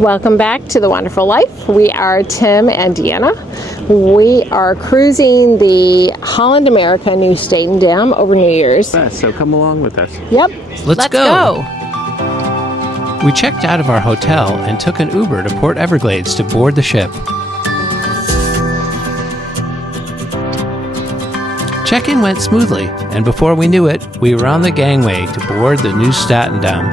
Welcome back to The Wonderful Life. We are Tim and Deanna. We are cruising the Holland America Nieuw Statendam over New Year's. So come along with us. Yep. Let's go. We checked out of our hotel and took an Uber to Port Everglades to board the ship. Check-in went smoothly, and before we knew it, we were on the gangway to board the Nieuw Statendam.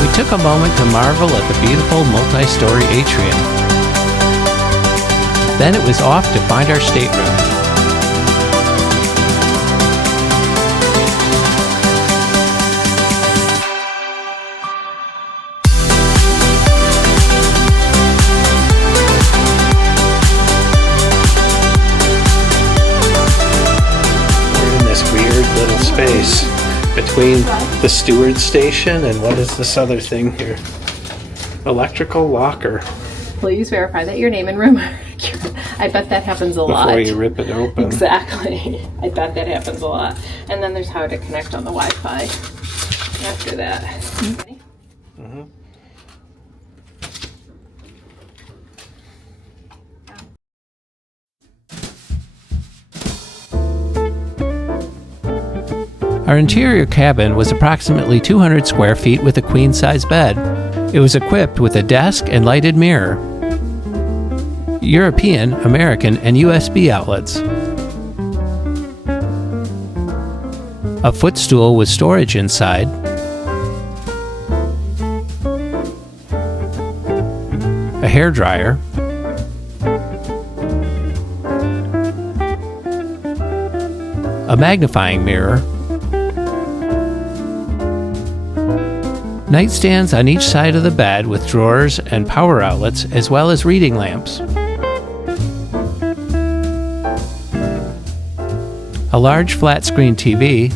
We took a moment to marvel at the beautiful multi-story atrium. Then it was off to find our stateroom. Space between the steward station and what is this other thing here? Electrical locker. Please verify that your name and room are accurate. I bet that happens a lot. Before you rip it open. Exactly. I bet that happens a lot. And then there's how to connect on the Wi-Fi after that. Ready? Mm-hmm. Our interior cabin was approximately 200 square feet with a queen-size bed. It was equipped with a desk and lighted mirror, European, American, and USB outlets. A footstool with storage inside, a hairdryer, a magnifying mirror, nightstands on each side of the bed with drawers and power outlets, as well as reading lamps. A large flat-screen TV,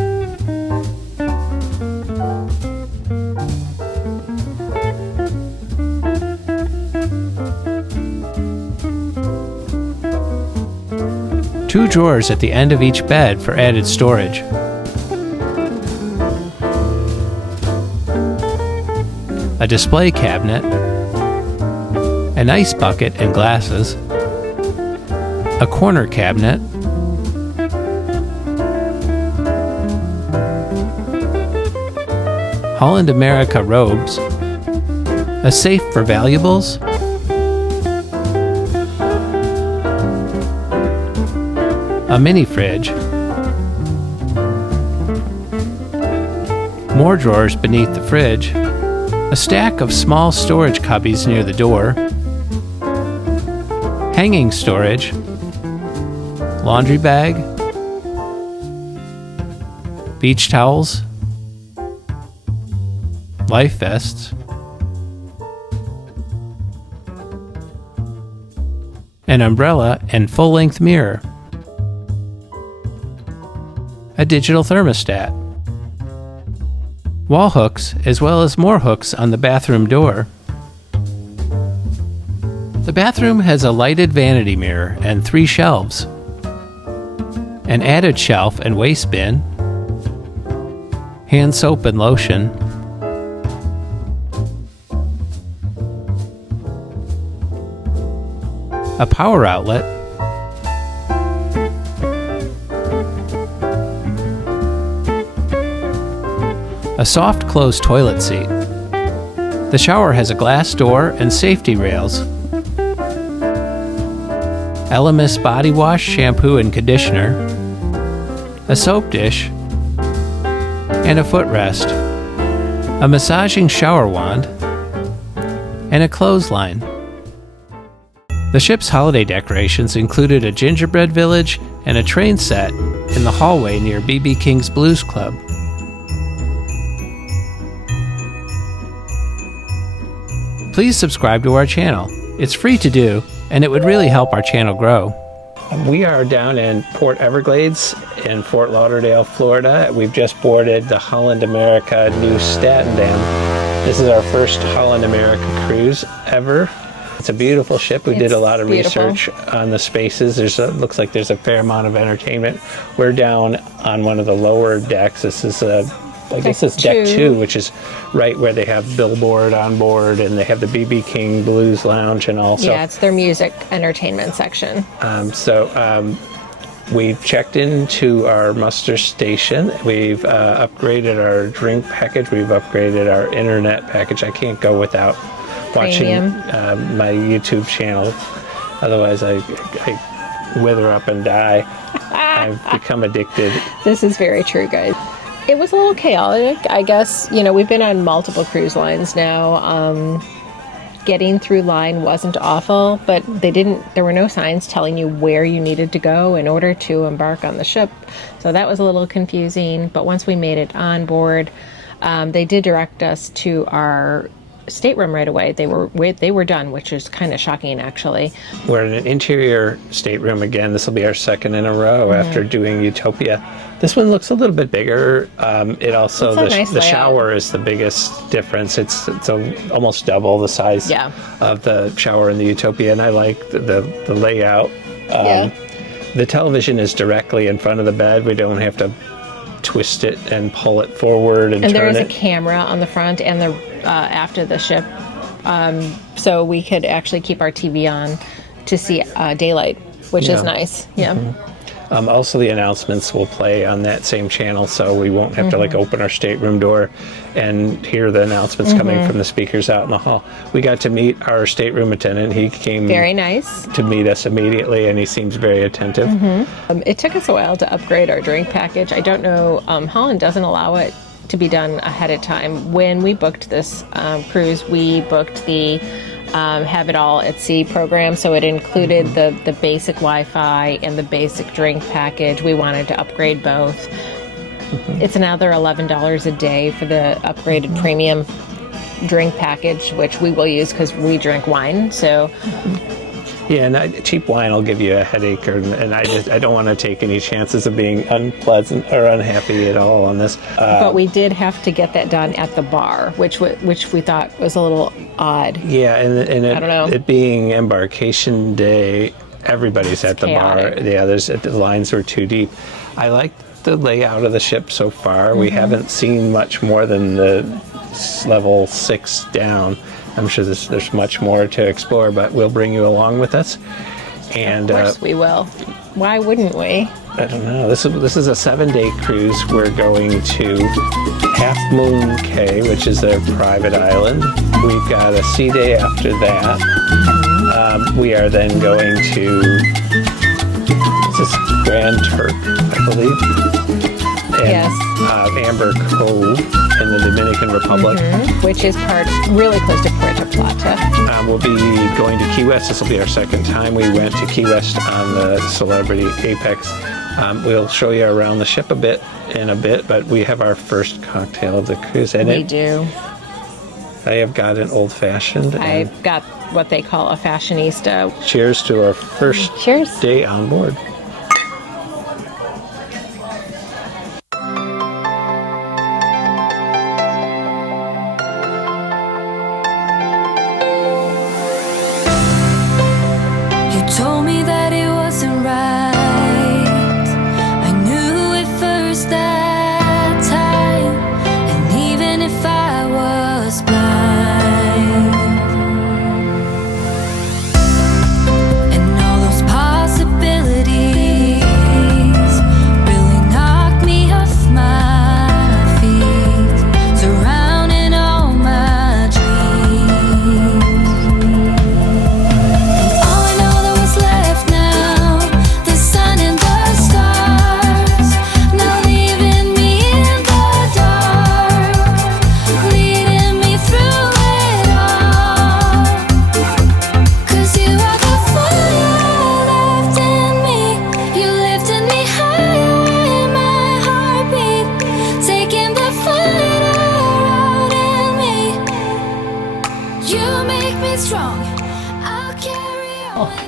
two drawers at the end of each bed for added storage. A display cabinet, an ice bucket and glasses, a corner cabinet, Holland America robes, a safe for valuables, a mini fridge, more drawers beneath the fridge, a stack of small storage cubbies near the door, hanging storage, laundry bag, beach towels, life vests, an umbrella and full-length mirror, a digital thermostat, wall hooks, as well as more hooks on the bathroom door. The bathroom has a lighted vanity mirror and 3 shelves, an added shelf and waste bin, hand soap and lotion, a power outlet, a soft closed toilet seat. The shower has a glass door and safety rails. Elemis body wash, shampoo and conditioner, a soap dish, and a footrest, a massaging shower wand, and a clothesline. The ship's holiday decorations included a gingerbread village and a train set in the hallway near B.B. King's Blues Club. Please subscribe to our channel. It's free to do, and it would really help our channel grow. We are down in Port Everglades in Fort Lauderdale, Florida. We've just boarded the Holland America Nieuw Statendam. This is our first Holland America cruise ever. It's a beautiful ship. We did a lot of beautiful. research on the spaces. Looks like there's a fair amount of entertainment. We're down on one of the lower decks. This is I guess it's deck 2, which is right where they have Billboard on board, and they have the BB King Blues Lounge, and also it's their music entertainment section. We've checked into our muster station. We've upgraded our drink package. We've upgraded our internet package. I can't go without watching my YouTube channel. Otherwise, I wither up and die. I've become addicted. This is very true, guys. It was a little chaotic, I guess. We've been on multiple cruise lines now. Getting through line wasn't awful, but there were no signs telling you where you needed to go in order to embark on the ship. So that was a little confusing. But once we made it on board, they did direct us to our stateroom right away. They were done, which is kind of shocking, actually. We're in an interior stateroom again. This will be our second in a row after doing Utopia. This one looks a little bit bigger. It also the shower is the biggest difference. It's almost double the size of the shower in the Utopia, and I like the layout. The television is directly in front of the bed. We don't have to twist it and pull it forward and turn it. And there is a camera on the front and the after the ship, so we could actually keep our TV on to see daylight, which is nice. Also, the announcements will play on that same channel, so we won't have to open our stateroom door and hear the announcements coming from the speakers out in the hall. We got to meet our stateroom attendant. He came very nice to meet us immediately, and he seems very attentive. It took us a while to upgrade our drink package. I don't know, Holland doesn't allow it to be done ahead of time. When we booked this cruise, we booked the Have It All at Sea program, so it included the basic Wi-Fi and the basic drink package. We wanted to upgrade both. It's another $11 a day for the upgraded premium drink package, which we will use because we drink wine. So and cheap wine will give you a headache, and I don't want to take any chances of being unpleasant or unhappy at all on this. But we did have to get that done at the bar, which we thought was a little odd. Yeah, and I don't know. It being embarkation day, everybody's at the bar. Yeah, the lines were too deep. I like the layout of the ship so far. We haven't seen much more than the level 6 down. I'm sure there's much more to explore, but we'll bring you along with us. And of course we will. Why wouldn't we? I don't know. This is a 7-day cruise. We're going to Half Moon Cay, which is their private island. We've got a sea day after that. We are then going to Grand Turk, I believe. And, Amber Cove in the Dominican Republic. Which is really close to Puerto Plata. We'll be going to Key West. This will be our second time. We went to Key West on the Celebrity Apex. We'll show you around the ship in a bit, but we have our first cocktail of the cruise. We do. I have got an old-fashioned. I've got what they call a fashionista. Cheers to our first day on board.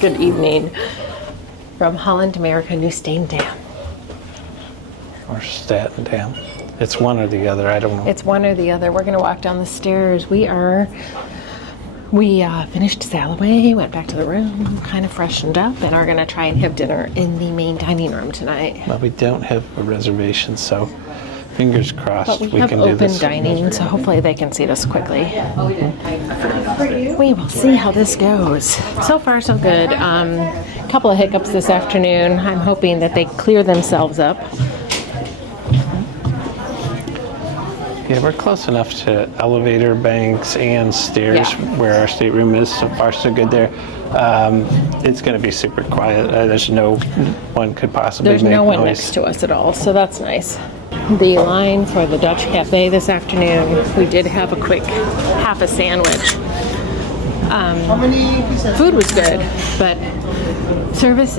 Good evening from Holland America Nieuw Statendam. Or Statendam. It's one or the other. I don't know. It's one or the other. We're going to walk down the stairs. We are We finished sail away, went back to the room, kind of freshened up, and are going to try and have dinner in the main dining room tonight. Well, we don't have a reservation, so fingers crossed But we have can do open this. dining, so hopefully they can seat us quickly. We will see how this goes. So far, so good. A couple of hiccups this afternoon. I'm hoping that they clear themselves up. Yeah, we're close enough to elevator banks and stairs where our stateroom is. So far, so good there. It's going to be super quiet. There's no one could possibly There's make no one noise. next to us at all, so that's nice. The line for the Dutch Cafe this afternoon, we did have a quick half a sandwich. Food was good, but service,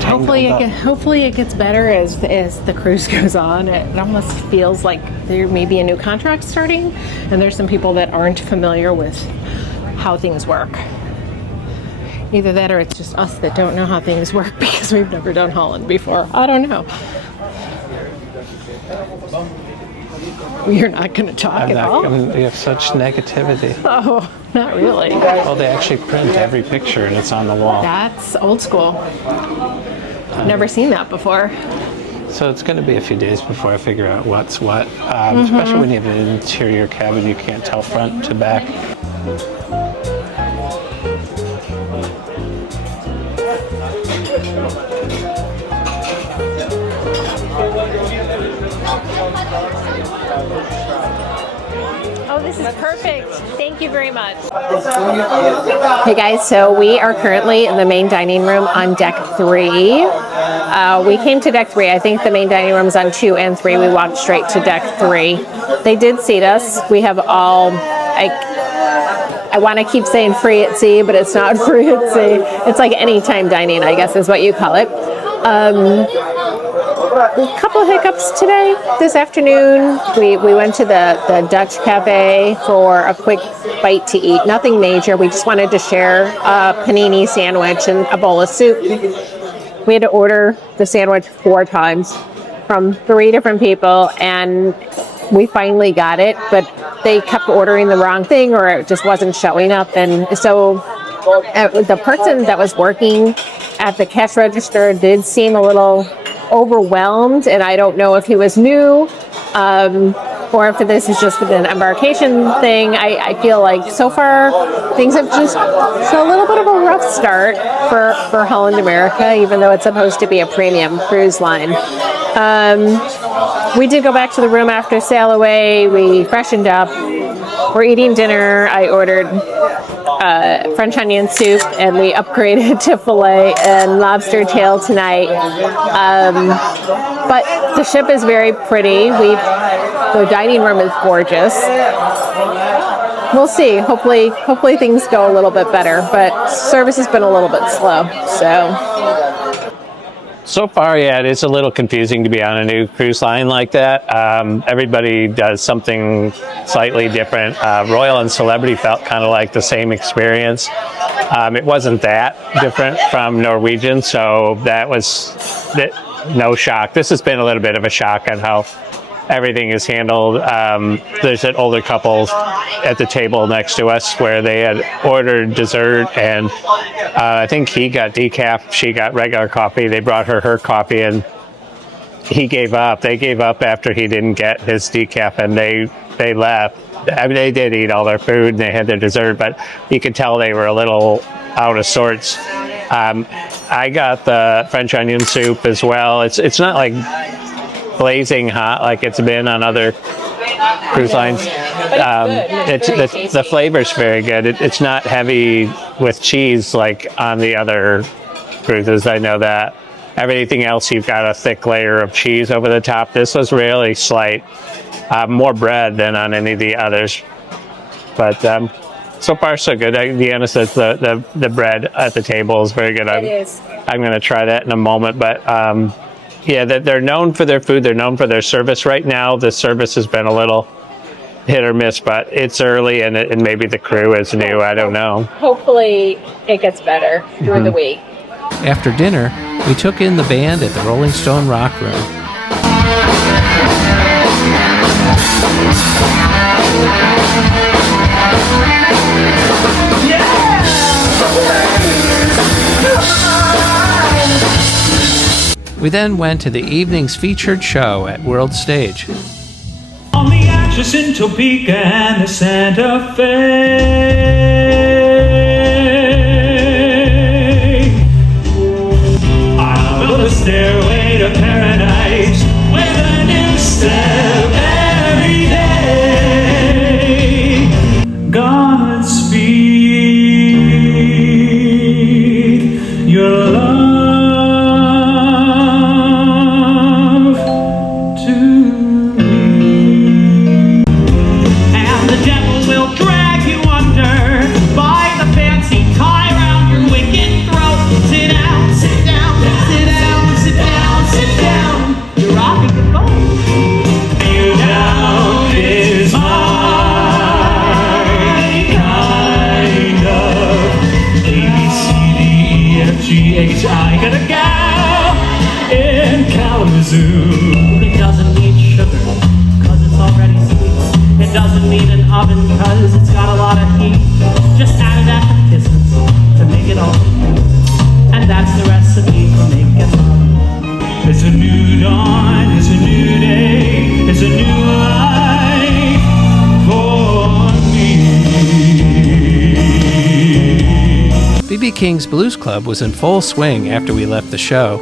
Hopefully it gets better as the cruise goes on. It almost feels like there may be a new contract starting, and there's some people that aren't familiar with how things work. Either that or it's just us that don't know how things work because we've never done Holland before. I don't know. You're not going to talk at all? You have such negativity. Oh, not really. Well, they actually print every picture and it's on the wall. That's old school. Never seen that before. So it's going to be a few days before I figure out what's what. Especially when you have an interior cabin, you can't tell front to back. Oh, this is perfect. Thank you very much. Hey guys, so we are currently in the main dining room on deck 3. We came to deck 3. I think the main dining room is on 2 and 3. We walked straight to deck 3. They did seat us. We have all, I want to keep saying free at sea, but it's not free at sea. It's like anytime dining, I guess is what you call it. A couple of hiccups today. This afternoon, we went to the Dutch Cafe for a quick bite to eat. Nothing major. We just wanted to share a panini sandwich and a bowl of soup. We had to order the sandwich 4 times from 3 different people, and we finally got it, but they kept ordering the wrong thing or it just wasn't showing up. And so the person that was working at the cash register did seem a little overwhelmed, and I don't know if he was new or if this is just an embarkation thing. I feel like so far things have just a little bit of a rough start for Holland America, even though it's supposed to be a premium cruise line. We did go back to the room after sail away. We freshened up. We're eating dinner. I ordered French onion soup, and we upgraded to filet and lobster tail tonight. But the ship is very pretty. The dining room is gorgeous. We'll see. Hopefully things go a little bit better, but service has been a little bit slow. So far, yeah, it is a little confusing to be on a new cruise line like that. Everybody does something slightly different. Royal and Celebrity felt kind of like the same experience. It wasn't that different from Norwegian, so that was no shock. This has been a little bit of a shock on how everything is handled. There's an older couple at the table next to us where they had ordered dessert, and I think he got decaf, she got regular coffee. They brought her coffee, and he gave up. They gave up after he didn't get his decaf, and they left. I mean, they did eat all their food and they had their dessert, but you could tell they were a little out of sorts. I got the French onion soup as well. It's not like blazing hot like it's been on other cruise lines. The flavor's very good. It's not heavy with cheese like on the other cruises. I know that. Everything else, you've got a thick layer of cheese over the top. This was really slight. More bread than on any of the others. But so far, so good. Deanna says the bread at the table is very good. It is. I'm going to try that in a moment. But yeah, they're known for their food. They're known for their service. Right now, the service has been a little hit or miss, but it's early and maybe the crew is new. I don't know. Hopefully it gets better through the week. After dinner, we took in the band at the Rolling Stone Rock Room. We then went to the evening's featured show at World Stage. On the actress in Topeka and the Santa Fe, I'll build a stairway to paradise with a new step every day. Godspeed, your love to me. And the devil will drag you under by the fancy tie around your wicked throat. Sit down, sit down, sit down, sit down, sit down. You're rocking the boat. You down is my kind of ABCDEFGHI. Got a gal in Kalamazoo. It doesn't need sugar, cause it's already sweet. It doesn't need an oven, cause it's got a lot of heat. Just add it at the kisses to make it all complete. And that's the recipe for making love. It's a new dawn, it's a new day, it's a new life for me. B.B. King's Blues Club was in full swing after we left the show.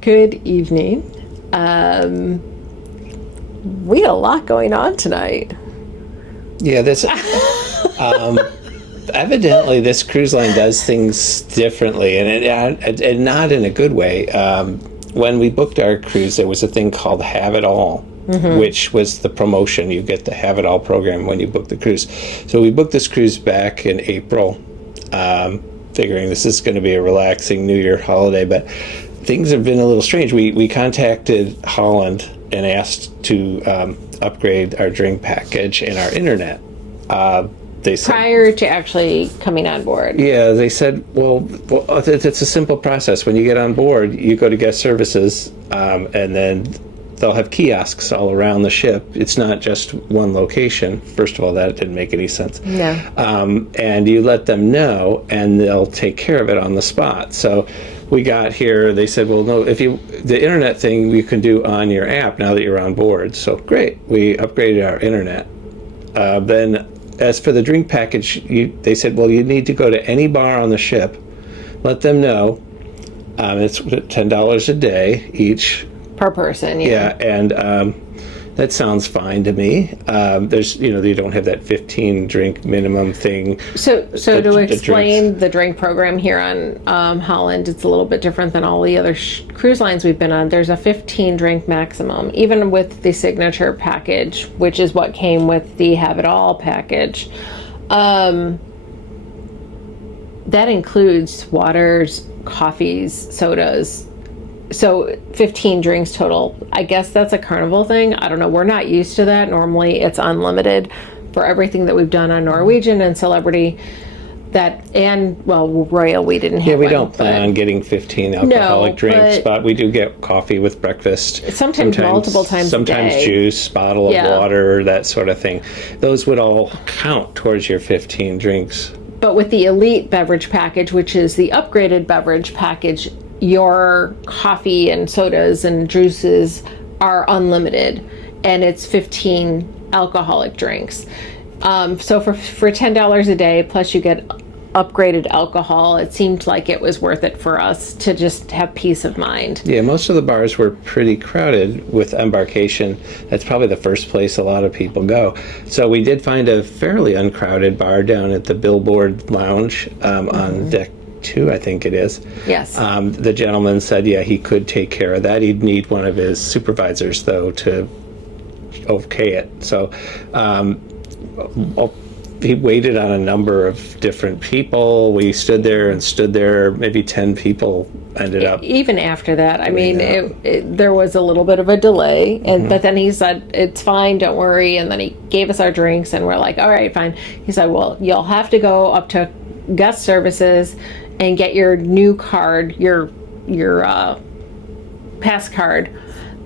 Good evening. We had a lot going on tonight. Yeah, this evidently this cruise line does things differently, and not in a good way. When we booked our cruise, there was a thing called Have It All, which was the promotion. You get the Have It All program when you book the cruise. So we booked this cruise back in April, figuring this is going to be a relaxing New Year holiday, but things have been a little strange. We contacted Holland and asked to upgrade our drink package and our internet. They said, Prior to actually coming on board. yeah, they said, well, it's a simple process. When you get on board, you go to guest services, and then they'll have kiosks all around the ship. It's not just one location. First of all, that didn't make any sense. No. And you let them know, and they'll take care of it on the spot. So we got here, they said, well, no, the internet thing you can do on your app now that you're on board. So great, we upgraded our internet. Then as for the drink package, they said, well, you need to go to any bar on the ship, let them know. It's $10 a day each. Per person, Yeah, and that sounds fine to me. There's, they don't have that 15 drink minimum thing. So to explain drinks. the drink program here on Holland, it's a little bit different than all the other cruise lines we've been on. There's a 15 drink maximum, even with the signature package, which is what came with the Have It All package. That includes waters, coffees, sodas. So 15 drinks total. I guess that's a Carnival thing. I don't know. We're not used to that. Normally it's unlimited for everything that we've done on Norwegian and Celebrity. Royal, we didn't have. Yeah, we one, don't plan on getting 15 alcoholic drinks, but we do get coffee with breakfast. Sometimes multiple times a Sometimes day. juice, bottle of water, that sort of thing. Those would all count towards your 15 drinks. But with the elite beverage package, which is the upgraded beverage package, your coffee and sodas and juices are unlimited, and it's 15 alcoholic drinks. So for $10 a day, plus you get upgraded alcohol, it seemed like it was worth it for us to just have peace of mind. Yeah, most of the bars were pretty crowded with Embarkation. That's probably the first place a lot of people go. So we did find a fairly uncrowded bar down at the Billboard Lounge on deck 2, I think it is. Yes. The gentleman said, yeah, he could take care of that. He'd need one of his supervisors, though, to okay it. So he waited on a number of different people. We stood there. Maybe 10 people ended up. Even after that, I mean, there was a little bit of a delay, and but then he said, it's fine, don't worry. And then he gave us our drinks, and we're like, all right, fine. He said, well, you'll have to go up to guest services and get your new card, your pass card,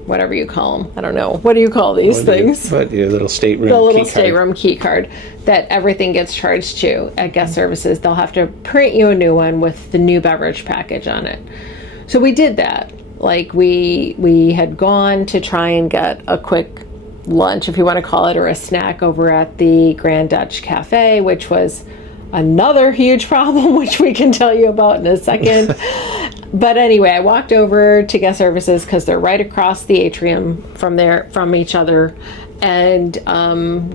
whatever you call them. I don't know. What do you call these things? But your little stateroom The little key stateroom key card that everything gets charged to at guest services. They'll have to print you a new one with the new beverage package on it. So we did that. Like we had gone to try and get a quick lunch, if you want to call it, or a snack over at the Grand Dutch Cafe, which was another huge problem, which we can tell you about in a second. But anyway, I walked over to guest services because they're right across the atrium from each other, and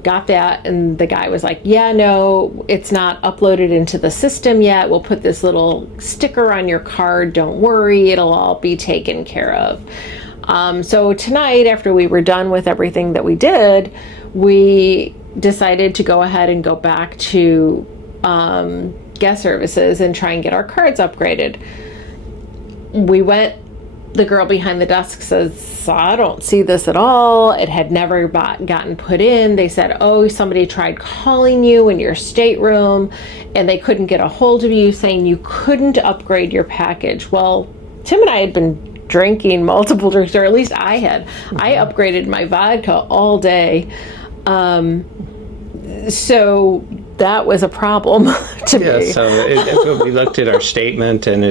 got that. And the guy was like, yeah, no, it's not uploaded into the system yet. We'll put this little sticker on your card. Don't worry, it'll all be taken care of. So tonight, after we were done with everything that we did, we decided to go ahead and go back to guest services and try and get our cards upgraded. We went, the girl behind the desk says, I don't see this at all. It had never gotten put in. They said, oh, somebody tried calling you in your stateroom and they couldn't get a hold of you, saying you couldn't upgrade your package. Well, Tim and I had been drinking multiple drinks, or at least I had. I upgraded my vodka all day. So that was a problem to me. Yeah, so we looked at our statement, and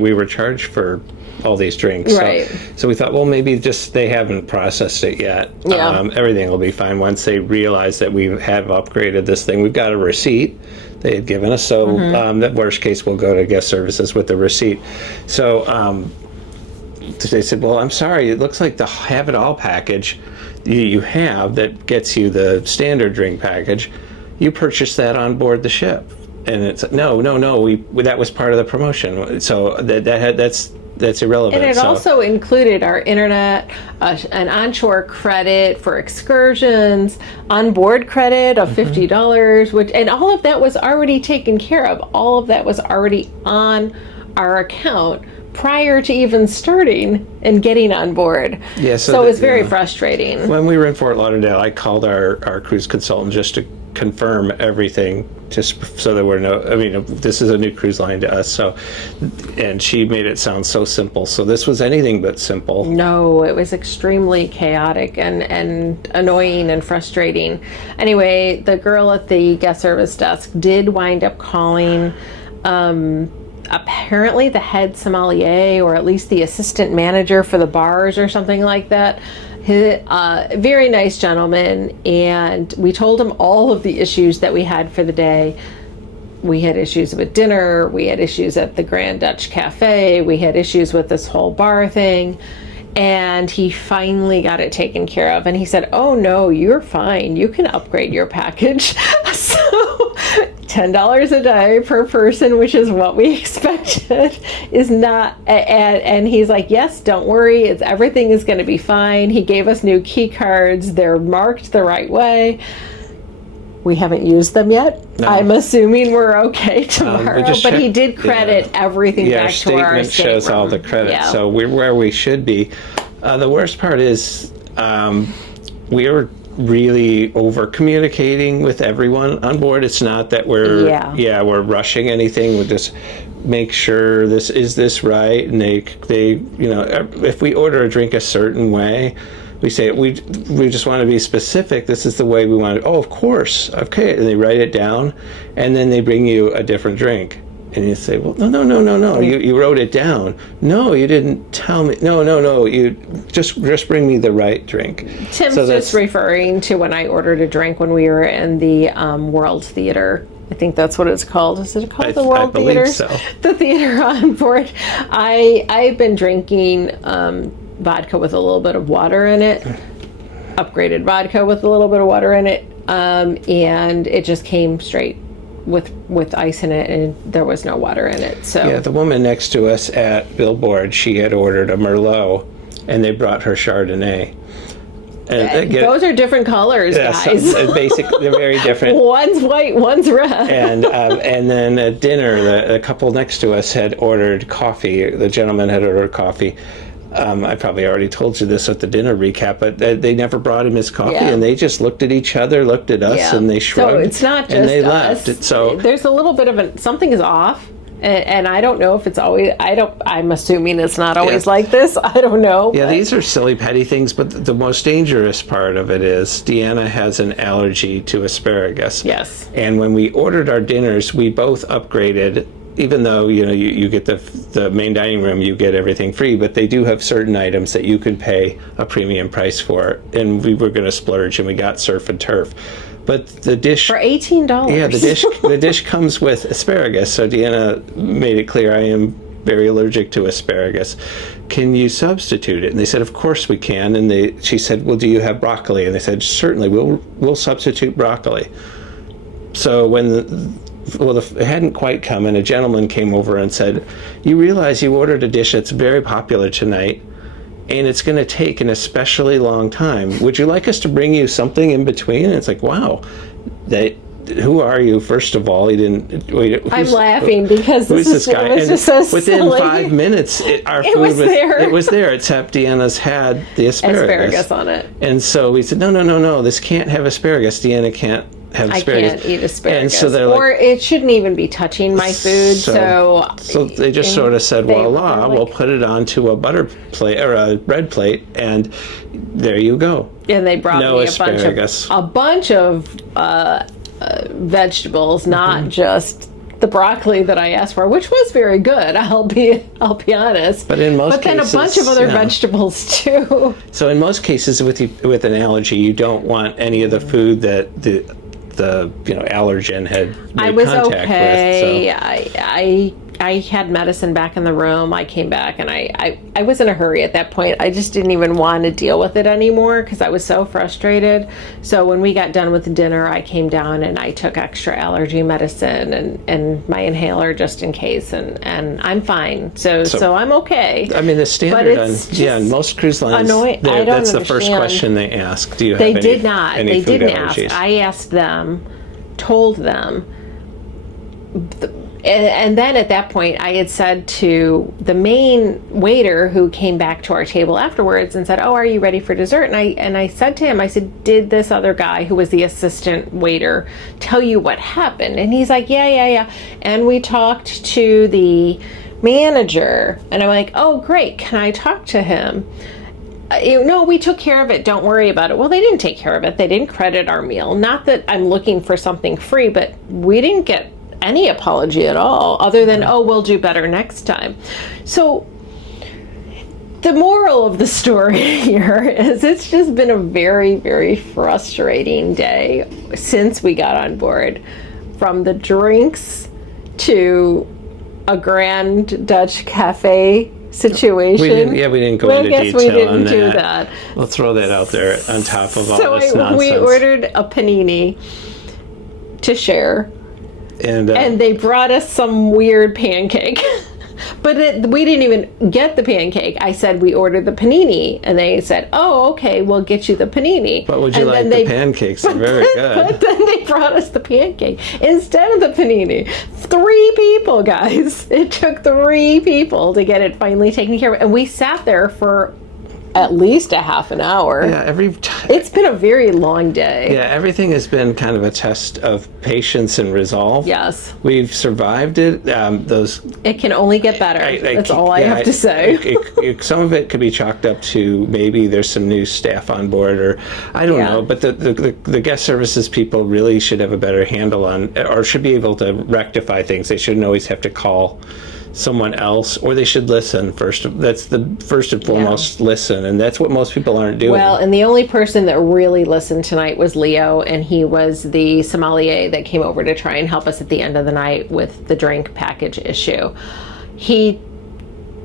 we were charged for all these drinks. Right. So we thought, well, maybe just they haven't processed it yet. Yeah. Everything will be fine once they realize that we have upgraded this thing. We've got a receipt they had given us, so that worst case, we'll go to guest services with the receipt. So they said, well, I'm sorry, it looks like the Have It All package you have that gets you the standard drink package, you purchased that on board the ship. And it's no, that was part of the promotion. So that's irrelevant. And it also included our internet, an onshore credit for excursions, onboard credit of $50, and all of that was already taken care of. All of that was already on our account prior to even starting and getting on board. Yeah, so it was very frustrating. When we were in Fort Lauderdale, I called our cruise consultant just to confirm everything, just so there were no, I mean, this is a new cruise line to us, so, and she made it sound so simple. So this was anything but simple. No, it was extremely chaotic and annoying and frustrating. Anyway, the girl at the guest service desk did wind up calling apparently the head sommelier, or at least the assistant manager for the bars or something like that. Very nice gentleman, and we told him all of the issues that we had for the day. We had issues with dinner, we had issues at the Grand Dutch Cafe, we had issues with this whole bar thing, and he finally got it taken care of. And he said, oh no, you're fine, you can upgrade your package. So $10 a day per person, which is what we expected, is not, and he's like, yes, don't worry, everything is going to be fine. He gave us new key cards, they're marked the right way. We haven't used them yet. No. I'm assuming we're okay tomorrow, but he did credit everything back to our statement shows all the credit, so we're where we should be. The worst part is we were really over communicating with everyone on board. It's not that we're rushing anything. We'll just make sure this right, and they if we order a drink a certain way, we say we just want to be specific. This is the way we want it. Oh, of course, okay. And they write it down, and then they bring you a different drink. And you say, well, no. You wrote it down. No, you didn't tell me. No. You just bring me the right drink. Tim's just referring to when I ordered a drink when we were in the World Theater. I think that's what it's called. Is it called the World Theater? I believe so. The theater on board. I've been drinking vodka with a little bit of water in it. Upgraded vodka with a little bit of water in it. And it just came straight with ice in it, and there was no water in it. So Yeah, the woman next to us at Billboard, she had ordered a Merlot, and they brought her Chardonnay. And again, those are different colors, guys. Basically, they're very different. One's white, one's red. And then at dinner, the couple next to us had ordered coffee. The gentleman had ordered coffee. I probably already told you this at the dinner recap, but they never brought him his coffee, and they just looked at each other, looked at us, and they shrugged. So it's not just and they us. left. So there's a little bit of something is off. And I don't know if it's always, I'm assuming it's not always like this. I don't know. Yeah, these are silly, petty things, but the most dangerous part of it is Deanna has an allergy to asparagus. Yes. And when we ordered our dinners, we both upgraded, even though, you get the main dining room, you get everything free, but they do have certain items that you can pay a premium price for. And we were going to splurge, and we got surf and turf. But the dish for $18. Yeah, the dish comes with asparagus. So Deanna made it clear, I am very allergic to asparagus. Can you substitute it? And they said, of course we can. And she said, well, do you have broccoli? And they said, certainly, we'll substitute broccoli. So when it hadn't quite come, and a gentleman came over and said, you realize you ordered a dish that's very popular tonight, and it's going to take an especially long time. Would you like us to bring you something in between? And it's like, wow, who are you? First of all, he didn't. I'm laughing because this guy? Was just so within silly. 5 minutes, our food was there. It was there, except Deanna's had the asparagus on it. And so we said, no, this can't have asparagus. Deanna can't have asparagus. I can't eat asparagus. And so they're or it shouldn't even be touching my food. So they just sort of said, voila, we'll put it onto a butter plate or a bread plate, and there you go. And they brought me asparagus. a bunch of vegetables, not just the broccoli that I asked for, which was very good. I'll be honest. But in most cases, then a bunch of other vegetables too. So in most cases, with an allergy, you don't want any of the food that the allergen had made contact with. So. I had medicine back in the room. I came back, and I was in a hurry at that point. I just didn't even want to deal with it anymore because I was so frustrated. So when we got done with dinner, I came down and I took extra allergy medicine and my inhaler just in case, and I'm fine. So I'm okay. I mean, the standard on most cruise lines, that's the first question they ask. Do you have any food allergies? They didn't ask. I asked them, told them. And then at that point, I had said to the main waiter who came back to our table afterwards and said, "Oh, are you ready for dessert?" And I said to him, I said, "Did this other guy who was the assistant waiter tell you what happened?" And he's like, yeah. And we talked to the manager, and I'm like, "Oh, great. Can I talk to him?" No, we took care of it. Don't worry about it. Well, they didn't take care of it. They didn't credit our meal. Not that I'm looking for something free, but we didn't get any apology at all, other than, "Oh, we'll do better next time." So the moral of the story here is it's just been a very, very frustrating day since we got on board, from the drinks to a Grand Dutch Cafe situation. We didn't go into detail on that. I guess we didn't do that. We'll throw that out there on top of all this nonsense. We ordered a panini to share. And they brought us some weird pancake. But we didn't even get the pancake. I said we ordered the panini. And they said, "Oh, okay, we'll get you the panini." But would you like the pancakes? They're very good. But then they brought us the pancake instead of the panini. 3 people, guys. It took 3 people to get it finally taken care of. And we sat there for at least a half an hour. Yeah, it's been a very long day. Yeah, everything has been kind of a test of patience and resolve. Yes. We've survived it. It can only get better. That's all I have to say. Some of it could be chalked up to maybe there's some new staff on board, or I don't know, but the guest services people really should have a better handle on, or should be able to rectify things. They shouldn't always have to call someone else, or they should listen first. That's the first and foremost, listen, and that's what most people aren't doing. Well, and the only person that really listened tonight was Leo, and he was the sommelier that came over to try and help us at the end of the night with the drink package issue. He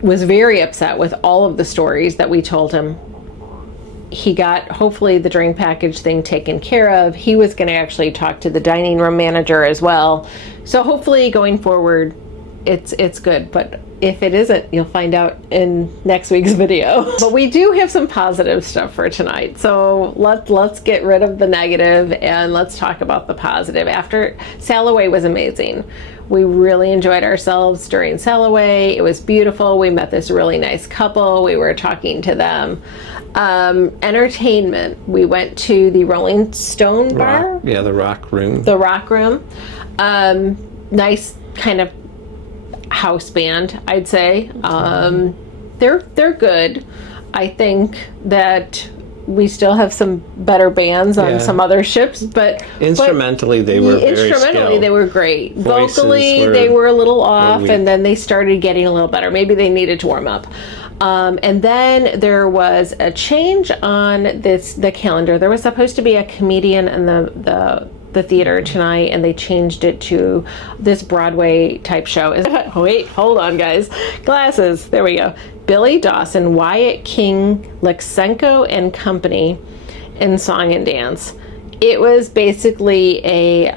was very upset with all of the stories that we told him he got hopefully the drink package thing taken care of. He was going to actually talk to the dining room manager as well. So hopefully going forward, it's good. But if it isn't, you'll find out in next week's video. But we do have some positive stuff for tonight. So let's get rid of the negative and let's talk about the positive. After Sail Away was amazing. We really enjoyed ourselves during Sail Away. It was beautiful. We met this really nice couple. We were talking to them. Entertainment. We went to the Rolling Stone bar. Yeah, the Rock Room. The Rock Room. Nice kind of house band, I'd say. They're good. I think that we still have some better bands on some other ships, but instrumentally they were very skilled. They were great. Voices Vocally they were a little off, and then they started getting a little better. Maybe they needed to warm up. And then there was a change on the calendar. There was supposed to be a comedian in the theater tonight, and they changed it to this Broadway type show. Wait, hold on, guys. Glasses. There we go. Billy Dawson, Wyatt King, Lexenko and Company in Song and Dance. It was basically a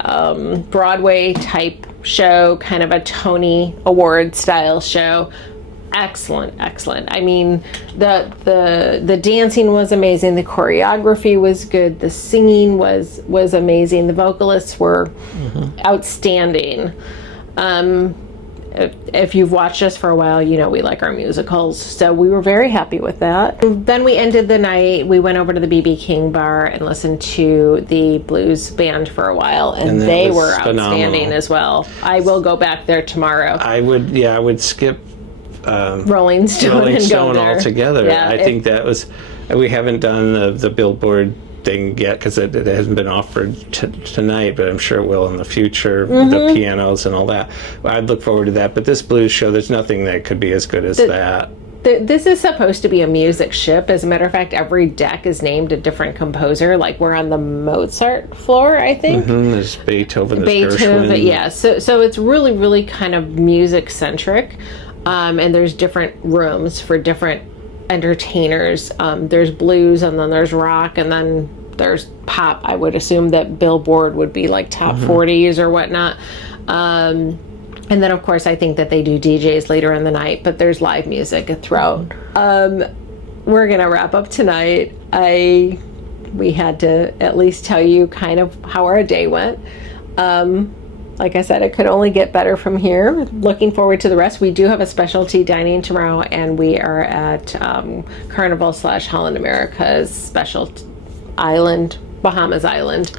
Broadway type show, kind of a Tony Award style show. Excellent. I mean, the dancing was amazing. The choreography was good. The singing was amazing. The vocalists were outstanding. If you've watched us for a while, you know we like our musicals. So we were very happy with that. Then we ended the night. We went over to the B.B. King bar and listened to the blues band for a while, and they were outstanding as well. I will go back there tomorrow. I would skip Rolling Stone and go there altogether. Yeah, I think that was. We haven't done the Billboard thing yet because it hasn't been offered tonight, but I'm sure it will in the future. The pianos and all that. I'd look forward to that. But this blues show, there's nothing that could be as good as that. This is supposed to be a music ship. As a matter of fact, every deck is named a different composer. Like we're on the Mozart floor, I think. There's Beethoven, there's Gershwin. Yeah. So it's really, really kind of music centric. And there's different rooms for different entertainers. There's blues, and then there's rock, and then there's pop. I would assume that Billboard would be like top 40s or whatnot. And then, of course, I think that they do DJs later in the night, but there's live music throughout. We're going to wrap up tonight. We had to at least tell you kind of how our day went. Like I said, it could only get better from here. Looking forward to the rest. We do have a specialty dining tomorrow, and we are at Carnival / Holland America's special island, Bahamas Island.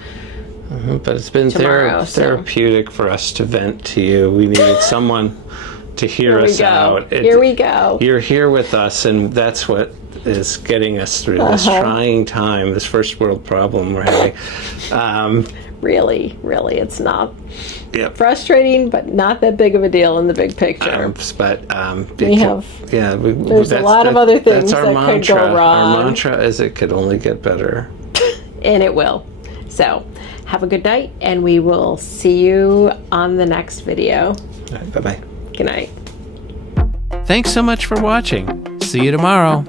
But it's been therapeutic for us to vent to you. We needed someone to hear us out. Here we go. You're here with us, and that's what is getting us through this trying time, this first world problem we're having. Really, it's not frustrating, but not that big of a deal in the big picture. There's a lot of other things that could go wrong. Our mantra is it could only get better. And it will. So, have a good night, and we will see you on the next video. All right, bye-bye. Good night. Thanks so much for watching. See you tomorrow.